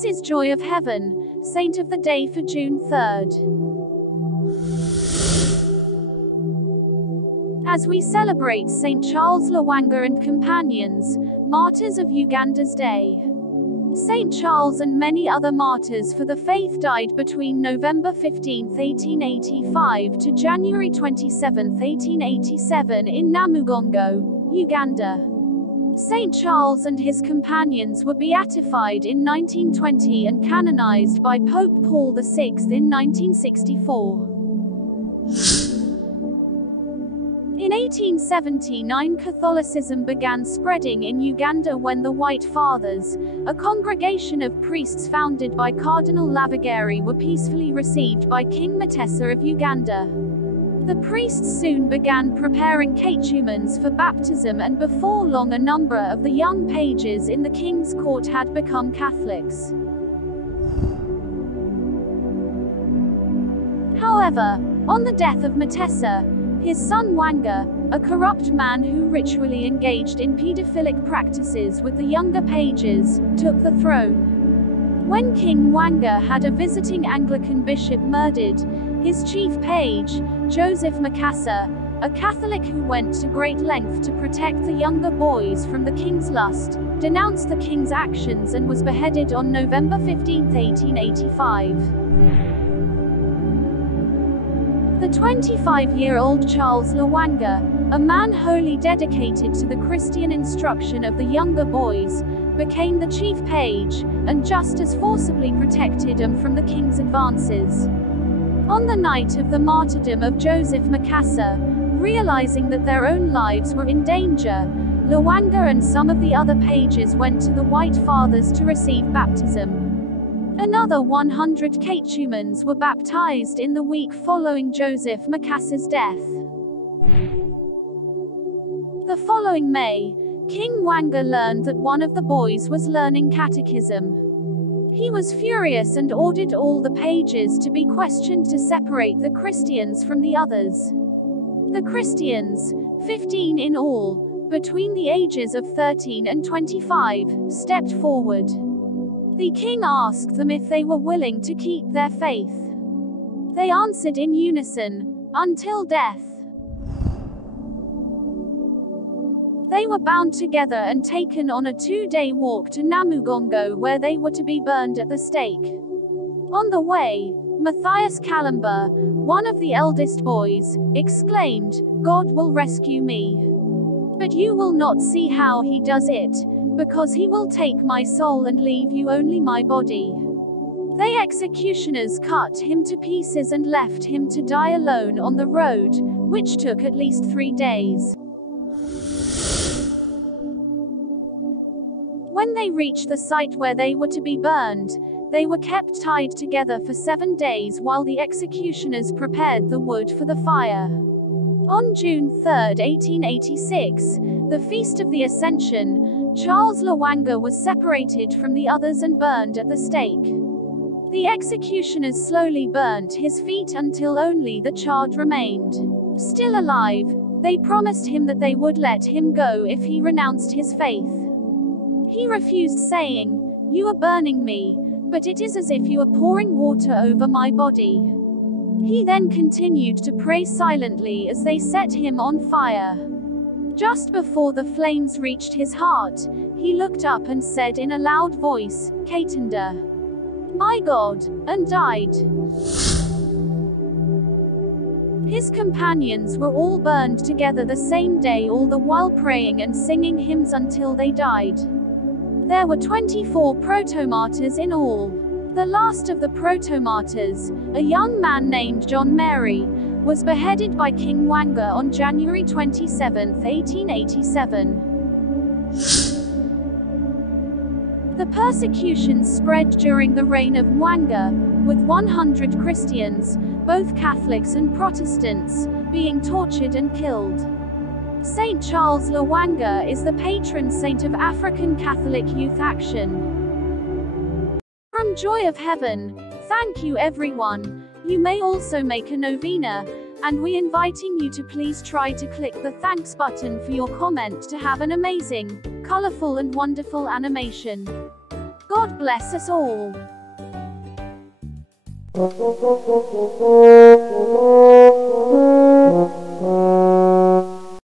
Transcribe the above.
This is Joy of Heaven, Saint of the Day for June 3rd. As we celebrate St. Charles Lwanga and companions, martyrs of Uganda's Day. St. Charles and many other martyrs for the faith died between November 15, 1885 to January 27, 1887 in Namugongo, Uganda. St. Charles and his companions were beatified in 1920 and canonized by Pope Paul VI in 1964. In 1879, Catholicism began spreading in Uganda when the White Fathers, a congregation of priests founded by Cardinal Lavigerie, were peacefully received by King Mutesa of Uganda. The priests soon began preparing catechumens for baptism, and before long a number of the young pages in the king's court had become Catholics. However, on the death of Mutesa, his son Mwanga, a corrupt man who ritually engaged in pedophilic practices with the younger pages, took the throne. When King Mwanga had a visiting Anglican bishop murdered, his chief page, Joseph Mukasa, a Catholic who went to great length to protect the younger boys from the king's lust, denounced the king's actions and was beheaded on November 15, 1885. The 25-year-old Charles Lwanga, a man wholly dedicated to the Christian instruction of the younger boys, became the chief page, and just as forcibly protected them from the king's advances. On the night of the martyrdom of Joseph Mukasa, realizing that their own lives were in danger, Lwanga and some of the other pages went to the White Fathers to receive baptism. Another 100 catechumens were baptized in the week following Joseph Mukasa's death. The following May, King Mwanga learned that one of the boys was learning catechism. He was furious and ordered all the pages to be questioned to separate the Christians from the others. The Christians, 15 in all, between the ages of 13 and 25, stepped forward. The king asked them if they were willing to keep their faith. They answered in unison, "Until death." They were bound together and taken on a 2-day walk to Namugongo, where they were to be burned at the stake. On the way, Matthias Kalamba, one of the eldest boys, exclaimed, "God will rescue me. But you will not see how he does it, because he will take my soul and leave you only my body." The executioners cut him to pieces and left him to die alone on the road, which took at least 3 days. When they reached the site where they were to be burned, they were kept tied together for 7 days while the executioners prepared the wood for the fire. On June 3, 1886, the Feast of the Ascension, Charles Lwanga was separated from the others and burned at the stake. The executioners slowly burnt his feet until only the charred remained. Still alive, they promised him that they would let him go if he renounced his faith. He refused, saying, "You are burning me, but it is as if you are pouring water over my body." He then continued to pray silently as they set him on fire. Just before the flames reached his heart, he looked up and said in a loud voice, "Katanda, my God," and died. His companions were all burned together the same day, all the while praying and singing hymns until they died. There were 24 proto-martyrs in all. The last of the proto-martyrs, a young man named John Mary, was beheaded by King Mwanga on January 27, 1887. The persecutions spread during the reign of Mwanga, with 100 Christians, both Catholics and Protestants, being tortured and killed. St. Charles Lwanga is the patron saint of African Catholic Youth Action. From Joy of Heaven, thank you everyone. You may also make a novena, and we're inviting you to please try to click the thanks button for your comment to have an amazing, colorful and wonderful animation. God bless us all.